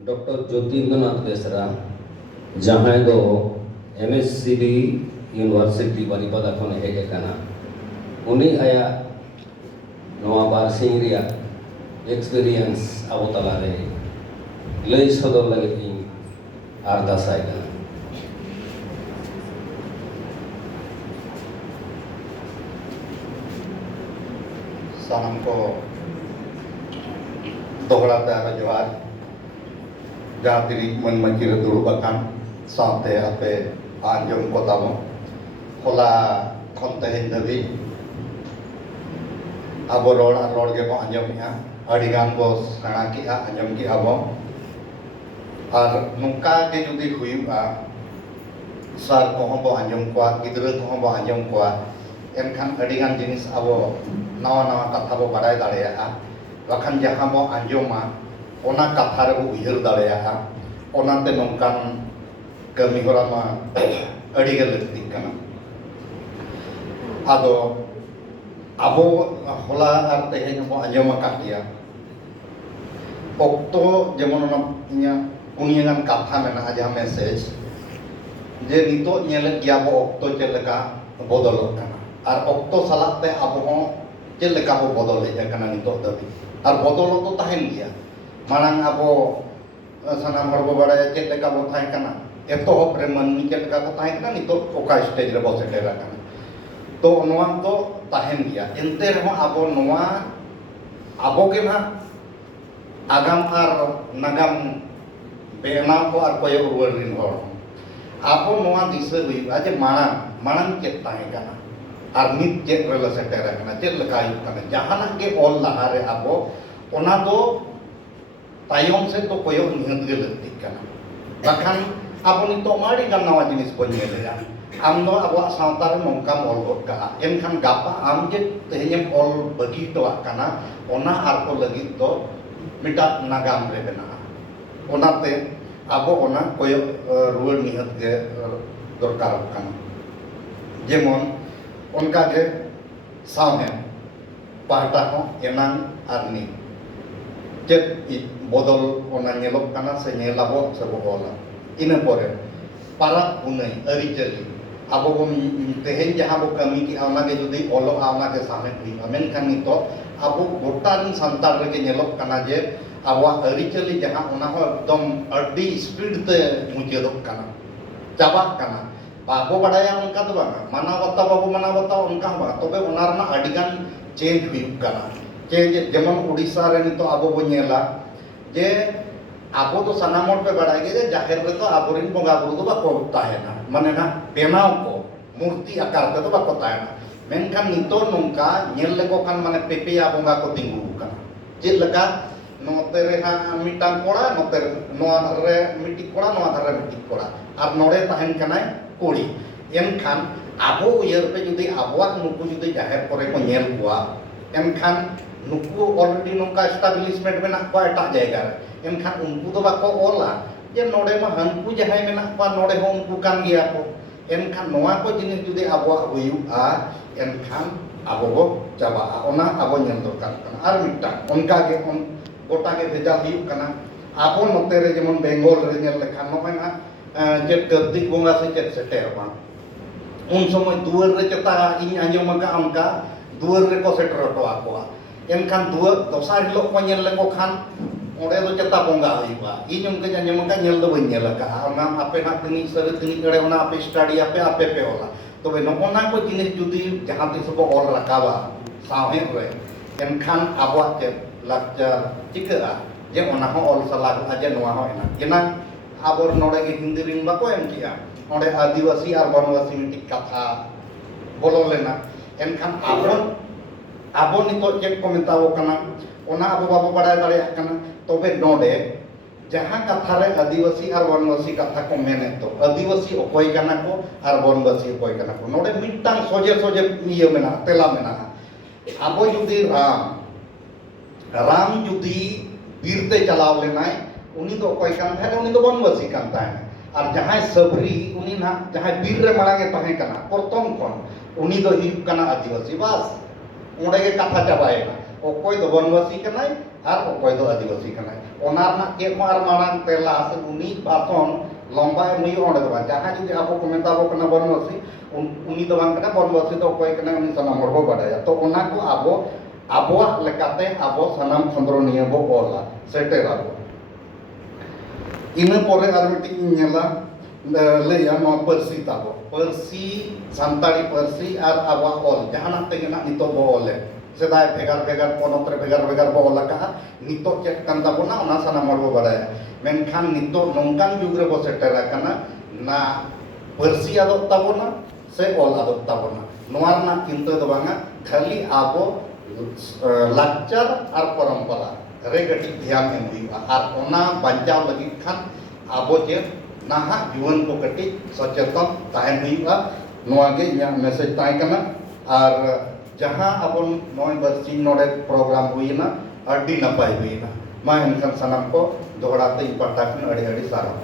Doctor ज्योतिर्गनाथ Besra जहां दो MSCB university Baripada खन हेज अकाना उनी आया नवा बारसिंग रिया एक्सपीरियंस अब तलारे लय सदर लगे इन आरदासाय कना। सानम को दोहरा तारा जोहार जहाँ तिरी मन मंजिर दुरुबाकान साथे आपे आंजम को ताबो होला खंते हिंदवी आबो रोड के बो आंजम या अडिगान बो सणा की आंजम की आबो और नुका के जुदी हुईबा सार को हम बो आंजम को गिदरा को हम बो आंजम को एनखान अडिगान जिनिस आबो नवा नवा कथा बो बाडाय दाड़ेया बाखान जहाँ बो आंजमा ओना कथा रे बो उयहर दाड़ेया ओनाते नोंकान कमी होरा मा अडिगे लगती कना। आदो आबो होला आर तेहेन बो आंजमा काटिया ओक्तो जेमन ओना इया पुनियागान कथा मेना जहाँ मेसेज जे नितो नेले गया बो ओक्तो चेलका बदलक कना और ओक्तो सालाते आबो हो चेलका बो बदल हेज कना नितो दबी और बदल तो ताहेन गया मानांग आबो सानाम हर बो बाड़ाय चेलका बो थाय कना एतो रे मानमी चेलका को थाय कना नितो ओका स्टेज रे बो सेटेरा कना तो नोआ तो ताहेन गया एनते रहो आबो नोआ आबो के ना आगाम आर नागाम बेनाव को आर कोयो रुवर रिन होर आबो नोआ दिसे हुई जे माणांग चेत ताहे कना और नित चेत रे सेटेरा कना चेत लका हुई कना जहाना के ऑल लहा रे आबो ओना दो तायम से तो कोयो निहत गे लगती कना बाखान आबो नितो माड़ी गान नवा जिनिस बो नेलेया आम दो आबो सावता रे नोंकाम ऑल गोट का एनखान गापा आम जे तेहेम ऑल बगी तो कना ओना आर को लगी तो मिटा नागाम रे बेना ओनाते आबो ओना कोयो रुवर निहत गे दरकार कना जेमन उनका के सामने पाहटा हो एनांग आरनी चेत बदल ओना नेलोक कना से नेलाबो से बोला इन परे पारा उनई अरि चली आबो बो तेहेन जहां बो कमी की आना के जुदी ओलो आना के सामने हुई मेनखान नितो आबो गोटान संतार रे के नेलोक कना जे आबो अरि चली जहां ओना हो एकदम अड्डी स्पीड ते मुचेदक कना चाबा कना बाबो बाडाया उनका तो बांगा मानावता बाबो मानावता उनका बा तबे ओनारना अडिगान चेंज हुई कना चेंज जेमन उड़ीसा रे नितो आबो बो नेला जे आबो तो सानामोर पे बाडाय गे जाहेर रे तो आबोरिन बंगा बुरु तो बाको ताहेना माने ना बेनाव को मूर्ति आकार ते तो बाको ताहेना मेनखान नितो नोंका नेल लेको खान माने पेपेया बंगा को तिंगु कना जे लका नोते रे हा मिटांग कोड़ा नोते नोआ रे मिटी कोड़ा नोआ रे मिटी कोड़ा और नोडे ताहेन कनाय कोड़ी एनखान आबो उयर पे जुदी आबोक नुकु जुदी जाहेर करे को नेल कुआ एनखान नुकु ऑलरेडी नोंका एस्टाब्लिशमेंट मेना को एटा जायगा रे एनखान उनको तो बाको ओला जे नोडे मा हनकु जहाय मेना को नोडे हो उनको कान गिया को एनखान नोआ को जिनिस जुदी आबो हुयुआ एनखान आबो बो चाबा ओना आबो नेल दरकार कना आर मिटा उनका के गोटा के भेजा हुयुक कना आबो नोते रे जेमन बेंगल रे नेल लेखान नोय ना जे कार्तिक बोंगा से चेत सेटेर बा उन समय दुआर रे चता इन आंजम का उनका दुआर रे को सेटर तो आकोआ एनखान दुआर दोसार हिलो को नेल लेको खान ओडे दो चता बोंगा हुईबा इन उनके आंजम का नेल दो बई नेल का ओना आपे ना तिनी सर तिनी कड़े ओना आपे स्टडी आपे पे होला तो वे नोना को जिनिस जुदी जहां तिस बो ऑल रकाबा साहे रे एनखान आबो के लाक्चर चिका जे ओना हो ऑल सला जे नोआ हो एना आबोर नोडे के हिंदी रिन बाको एम किया नोडे आदिवासी और वनवासी मिटी कथा बोलो लेना एनखान आबो नितो चेक को मेतावो कना ओना आबो बाबो बाडाय दाड़े कना तबे नोडे जहां कथा रे आदिवासी और वनवासी कथा को मेने तो आदिवासी ओकोय कना को और वनवासी ओकोय कना को नोडे मिटांग सोजे सोजे इये मेना तेला मेना आबो जुदी राम जुदी बीरते चलाव लेनाय उनी तो कोई कान था उनी तो वनवासी कान था और जहां सबरी उनी ना जहां बीर रे मांगे तहे कना प्रथम कोन उनी तो हिप कना आदिवासी बस ओडे के कथा चाबाएना ᱚᱠᱚᱭ ᱫᱚ ᱵᱚᱱᱵᱟᱥী ᱠᱟᱱᱟᱭ ᱟᱨ ᱚᱠᱚᱭ ᱫᱚ ᱟᱹᱫᱤᱵᱟᱹᱥᱤ ᱠᱟᱱᱟᱭ ᱚᱱᱟ ᱨᱮᱱᱟᱜ ᱠᱮᱢᱟᱨ ᱢᱟᱲᱟᱝ ᱛᱮᱞᱟ ᱥᱮ ᱩᱱᱤ ᱵᱟᱥᱚᱱ ᱞᱚᱢᱵᱟᱭ ᱦᱩᱭᱩᱜ ᱚᱸᱰᱮ ᱫᱚ ᱵᱟᱝ ᱡᱟᱦᱟᱸ ᱡᱩᱫᱤ ᱟᱵᱚ ᱠᱚ ᱢᱮᱛᱟ ᱵᱚ ᱠᱟᱱᱟ ᱵᱚᱱᱵᱟᱥী ᱩᱱᱤ ᱫᱚ ᱵᱟᱝ ᱠᱟᱱᱟ ᱵᱚᱱᱵᱟᱥী ᱫᱚ ᱚᱠᱚᱭ ᱠᱟᱱᱟ ᱩᱱᱤ ᱥᱟᱱᱟम ᱦᱚᱲ ᱵᱚ ᱵᱟᱰᱟᱭᱟ ᱛᱚ ᱚᱱᱟ ᱠᱚ ᱟᱵᱚ ᱟᱵᱚᱣᱟᱜ ᱞᱮᱠᱟᱛᱮ ᱟᱵᱚ ᱥᱟᱱᱟᱢ ᱠᱷᱚᱸᱫᱽᱨᱚᱱᱤᱭᱟᱹ ᱵᱚ ᱚᱞᱟ ᱥᱮᱴᱮᱨᱟᱵᱚ ᱤᱱᱟᱹ ᱯᱚᱨᱮ ᱟᱨ ᱢᱤᱫᱴᱤᱡ ᱤᱧ ᱧᱮᱞᱟ ᱞᱟᱹᱭᱟ ᱱᱚᱣᱟ ᱯᱟᱹᱨᱥᱤ ᱛᱟᱵᱚ ᱯᱟᱹᱨᱥᱤ ᱥᱟᱱᱛᱟᱲᱤ ᱯᱟᱹᱨᱥᱤ ᱟᱨ ᱟᱵᱚᱣᱟᱜ ᱚᱞ ᱡᱟᱦᱟᱱᱟᱜ ᱛᱮᱜᱮ ᱱᱟᱜ ᱱᱤᱛᱚᱜ ᱵᱚ ᱚᱞᱮ ᱥᱮᱫᱟᱭ ᱵᱷᱮᱜᱟᱨ ᱵᱷᱮᱜᱟᱨ ᱯᱚᱱᱚᱛ ᱨᱮ ᱵᱷᱮᱜᱟᱨ ᱵᱷᱮᱜᱟর ᱵᱚ ᱚᱞ ᱟᱠᱟᱜᱼᱟ ᱱᱤᱛᱚᱜ ᱪᱮᱫ ᱠᱟᱱ ᱛᱟᱵᱚᱱᱟ ᱚᱱᱟ ᱥᱟᱱᱟᱢ ᱦᱚᱲ ᱵᱚ ᱵᱟᱲᱟᱭᱟ ᱢᱮᱱᱠᱷᱟᱱ ᱱᱤᱛᱚᱜ ᱱᱚᱝᱠᱟᱱ ᱡᱩᱜᱽ ᱨᱮᱵᱚ ᱥᱮᱴᱮᱨ ᱟᱠᱟᱱᱟ ᱱᱟ ᱯᱟᱹᱨᱥᱤ ᱟᱫᱚᱜ ᱛᱟᱵᱚᱱᱟ ᱥᱮ ᱚᱞ ᱟᱫᱚᱜ ᱛᱟᱵᱚᱱᱟ ᱱᱚᱣᱟ ᱨᱮᱱᱟᱜ ᱪᱤᱱᱛᱟᱹ ᱫᱚ ᱵᱟᱝᱟ ᱠᱷᱟᱹᱞᱤ ᱟᱵᱚ ᱞᱟᱠᱪᱟᱨ ᱟᱨ ᱯᱚᱨᱚᱢᱯᱚᱨᱟ ᱨᱮ ᱠᱟᱹᱴᱤᱡ ᱫᱷᱮᱭᱟᱱ ᱮᱢ ᱦᱩᱭᱩᱜᱼᱟ ᱟᱨ ᱚᱱᱟ ᱵᱟᱧᱪᱟᱣ ᱞᱟᱹᱜᱤᱫ ᱠᱷᱟᱱ ᱟᱵᱚ ᱪᱮᱫ ᱱᱟᱦᱟᱜ ᱡᱩᱣᱟᱹᱱ ᱠᱚ ᱠᱟᱹᱴᱤᱡ ᱥᱚᱪᱮᱛᱚᱱ ᱛᱟᱦᱮᱱ ᱦᱩᱭᱩᱜᱼᱟ ᱱᱚᱣᱟ ᱜᱮ ᱤᱧᱟᱹᱜ ᱢᱮᱥᱮᱡᱽ ᱛᱟᱦᱮᱸ ᱠᱟᱱᱟ ᱟᱨ ᱡᱟᱦᱟᱸ ᱟᱵᱚ ᱱᱚᱜᱼᱚᱭ ᱵᱟᱨᱥᱤᱧ ᱱᱚᱰᱮ ᱯᱨᱳᱜᱨᱟᱢ ᱦᱩᱭᱮᱱᱟ ᱟᱹᱰᱤ ᱱᱟᱯᱟᱭ ᱦᱩᱭᱮᱱᱟ ᱢᱟ ᱮᱱᱠᱷᱟᱱ ᱥᱟᱱᱟᱢ ᱠᱚ ᱫᱚᱦᱲᱟ ᱛᱮ ᱤᱧ ᱯᱟᱦᱴᱟ ᱠᱷᱚᱱ ᱟᱹᱰᱤ ᱟᱹᱰᱤ ᱥᱟᱨᱦᱟᱣ